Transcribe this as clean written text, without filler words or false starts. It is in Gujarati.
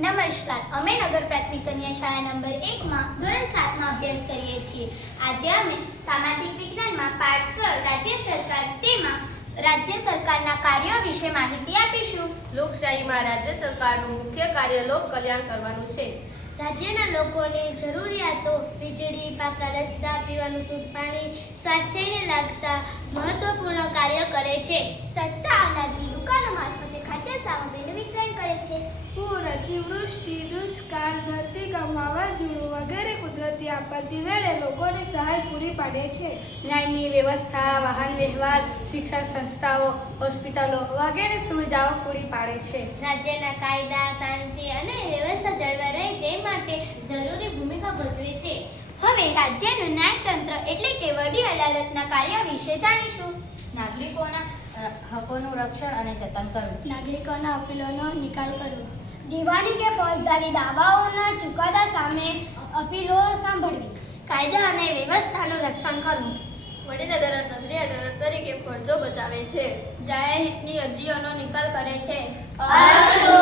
નમસ્કાર, અમે નગર પ્રાથમિક કન્યા શાળા નંબર 1 માં ધોરણ 7 માં અભ્યાસ કરીએ છીએ. આજે અમે સામાજિક વિજ્ઞાનમાં પાઠ 16 રાજ્ય સરકાર તેમાં રાજ્ય સરકારના કાર્યો વિશે માહિતી આપીશું. લોકશાહીમાં રાજ્ય સરકારનું મુખ્ય કાર્ય લોક કલ્યાણ કરવાનું છે. રાજ્યના લોકોની જરૂરિયાતો વીજળી, પાકા રસ્તા, પીવાનું શુદ્ધ પાણી, સ્વાસ્થ્યને લાગતા મહત્વપૂર્ણ કાર્ય કરે છે. સસ્તા અનાજની દુકાનો મારફતે ખાદ્ય સામગ્રીનું વિતરણ કરે છે. પૂર, અતિવૃષ્ટિ, દુષ્કાળ, ધરતીકંપ, વાવાઝોડું વગેરે કુદરતી આપત્તિ વેળે લોકોને સહાય પૂરી પાડે છે. ન્યાયની વ્યવસ્થા, વાહન વ્યવહાર, શિક્ષણ સંસ્થાઓ, હોસ્પિટલો વગેરે સુવિધાઓ પૂરી પાડે છે. રાજ્યના કાયદા, શાંતિ અને વ્યવસ્થા જળવાઈ રહે તે માટે જરૂરી ભૂમિકા ભજવે છે. હવે રાજ્યનું ન્યાયતંત્ર એટલે કે વડી અદાલતના કાર્ય વિશે જાણીશું. નાગરિકોના હકોનું રક્ષણ અને જતન કરવું, નાગરિકોના અપીલોનો નિકાલ કરવો, દીવાની કે ફોજદારી દાવાઓના ચુકાદા સામે અપીલો સાંભળવી, કાયદા અને વ્યવસ્થાનું રક્ષણ કરવું, વડીલ અદાલત નજરી અદાલત તરીકે ફરજો બજાવે છે. જાહેર હિતની અરજીઓનો નિકાલ કરે છે. અસ્તુ.